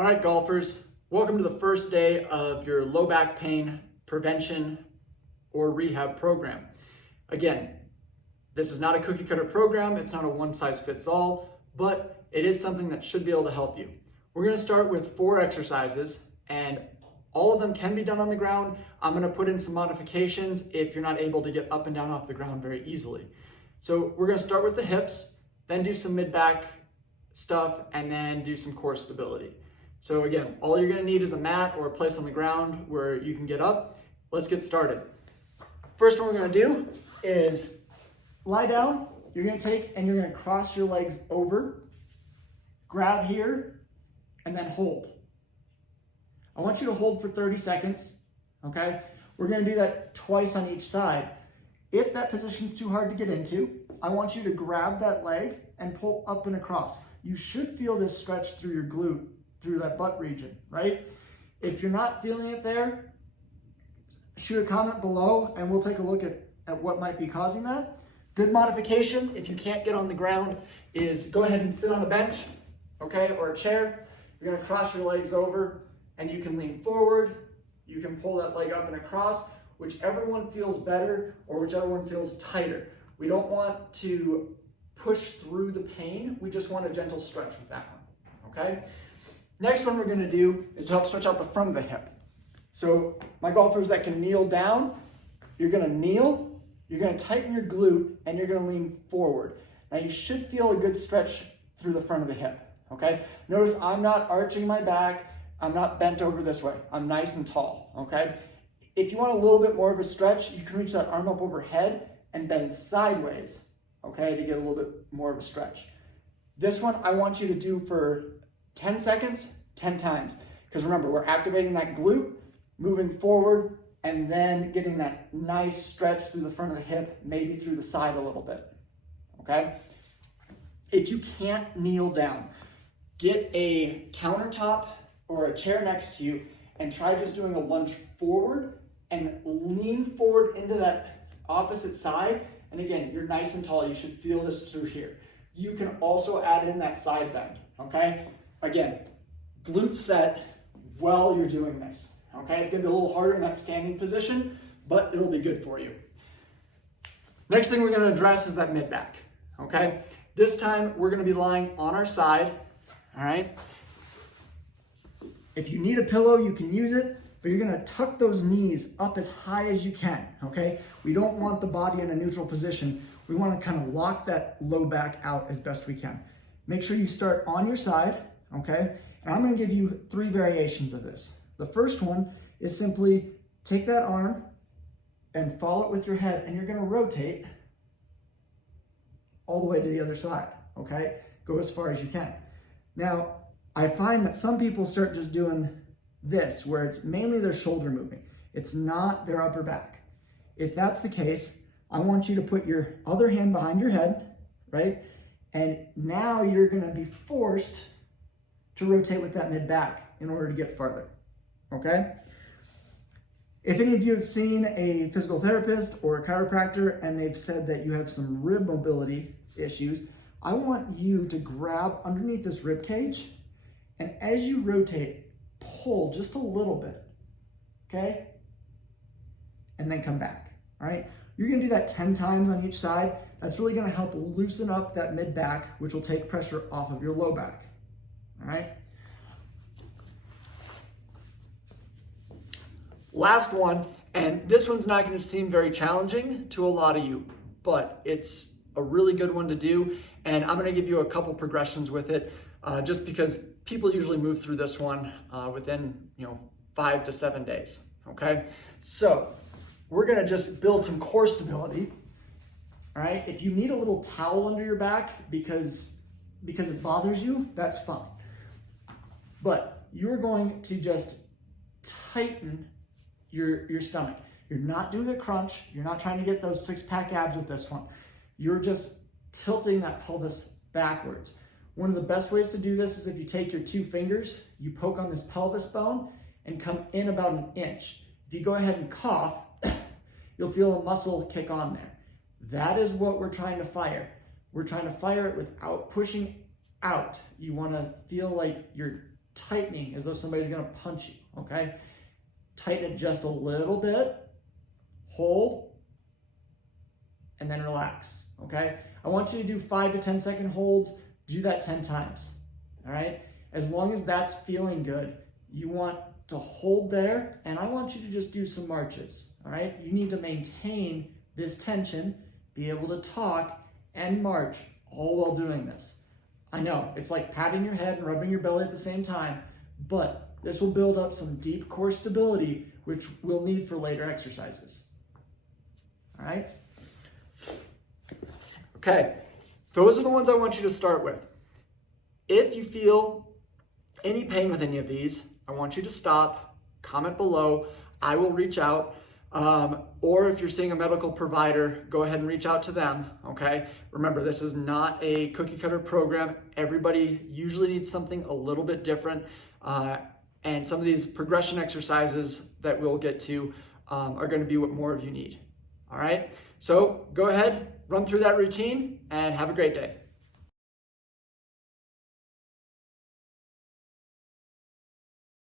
All right, golfers, welcome to the first day of your low back pain prevention or rehab program. Again, this is not a cookie cutter program. It's not a one size fits all, but it is something that should be able to help you. We're gonna start with 4 exercises and all of them can be done on the ground. I'm gonna put in some modifications if you're not able to get up and down off the ground very easily. So we're gonna start with the hips, then do some mid-back stuff, and then do some core stability. So again, all you're gonna need is a mat or a place on the ground where you can get up. Let's get started. First one we're gonna do is lie down. You're gonna take and you're gonna cross your legs over, grab here, and then hold. I want you to hold for 30 seconds, okay? We're gonna do that twice on each side. If that position's too hard to get into, I want you to grab that leg and pull up and across. You should feel this stretch through your glute, through that butt region, right? If you're not feeling it there, shoot a comment below and we'll take a look at what might be causing that. Good modification, if you can't get on the ground, is go ahead and sit on a bench, okay, or a chair. You're gonna cross your legs over and you can lean forward. You can pull that leg up and across, whichever one feels better or whichever one feels tighter. We don't want to push through the pain. We just want a gentle stretch with that one, okay? Next one we're gonna do is to help stretch out the front of the hip. So my golfers that can kneel down, you're gonna kneel, you're gonna tighten your glute, and you're gonna lean forward. Now you should feel a good stretch through the front of the hip, okay? Notice I'm not arching my back, I'm not bent over this way. I'm nice and tall, okay? If you want a little bit more of a stretch, you can reach that arm up overhead and bend sideways, okay, to get a little bit more of a stretch. This one I want you to do for 10 seconds, 10 times. Because remember, we're activating that glute, moving forward, and then getting that nice stretch through the front of the hip, maybe through the side a little bit, okay? If you can't kneel down, get a countertop or a chair next to you and try just doing a lunge forward and lean forward into that opposite side. And again, you're nice and tall. You should feel this through here. You can also add in that side bend, okay? Again, glute set while you're doing this, okay? It's gonna be a little harder in that standing position, but it'll be good for you. Next thing we're gonna address is that mid-back, okay? This time, we're gonna be lying on our side, all right? If you need a pillow, you can use it, but you're gonna tuck those knees up as high as you can, okay? We don't want the body in a neutral position. We wanna kind of lock that low back out as best we can. Make sure you start on your side, okay? And I'm gonna give you 3 variations of this. The first one is simply take that arm and follow it with your head, and you're gonna rotate all the way to the other side, okay? Go as far as you can. Now, I find that some people start just doing this, where it's mainly their shoulder moving. It's not their upper back. If that's the case, I want you to put your other hand behind your head, right? And now you're gonna be forced to rotate with that mid-back in order to get farther, okay? If any of you have seen a physical therapist or a chiropractor and they've said that you have some rib mobility issues, I want you to grab underneath this rib cage, and as you rotate, pull just a little bit, okay? And then come back, all right? You're gonna do that 10 times on each side. That's really gonna help loosen up that mid-back, which will take pressure off of your low back, all right? Last one, and this one's not gonna seem very challenging to a lot of you, but it's a really good one to do, and I'm gonna give you a couple progressions with it, just because people usually move through this one within 5 to 7 days, okay? So we're gonna just build some core stability, all right? If you need a little towel under your back because it bothers you, that's fine. But you're going to just tighten your stomach. You're not doing a crunch. You're not trying to get those 6-pack abs with this one. You're just tilting that pelvis backwards. One of the best ways to do this is if you take your 2 fingers, you poke on this pelvis bone and come in about 1 inch. If you go ahead and cough, you'll feel a muscle kick on there. That is what we're trying to fire. We're trying to fire it without pushing out. You want to feel like you're tightening as though somebody's gonna punch you, okay? Tighten it just a little bit, hold, and then relax, okay? I want you to do 5 to 10 second holds, do that 10 times, all right? As long as that's feeling good, you want to hold there, and I want you to just do some marches, all right? You need to maintain this tension, be able to talk and march all while doing this. I know, it's like patting your head and rubbing your belly at the same time, but this will build up some deep core stability, which we'll need for later exercises, all right? Okay, those are the ones I want you to start with. If you feel any pain with any of these, I want you to stop, comment below. I will reach out. Or if you're seeing a medical provider, go ahead and reach out to them, okay? Remember, this is not a cookie cutter program. Everybody usually needs something a little bit different. And some of these progression exercises that we'll get to are gonna be what more of you need, all right? So go ahead, run through that routine, and have a great day.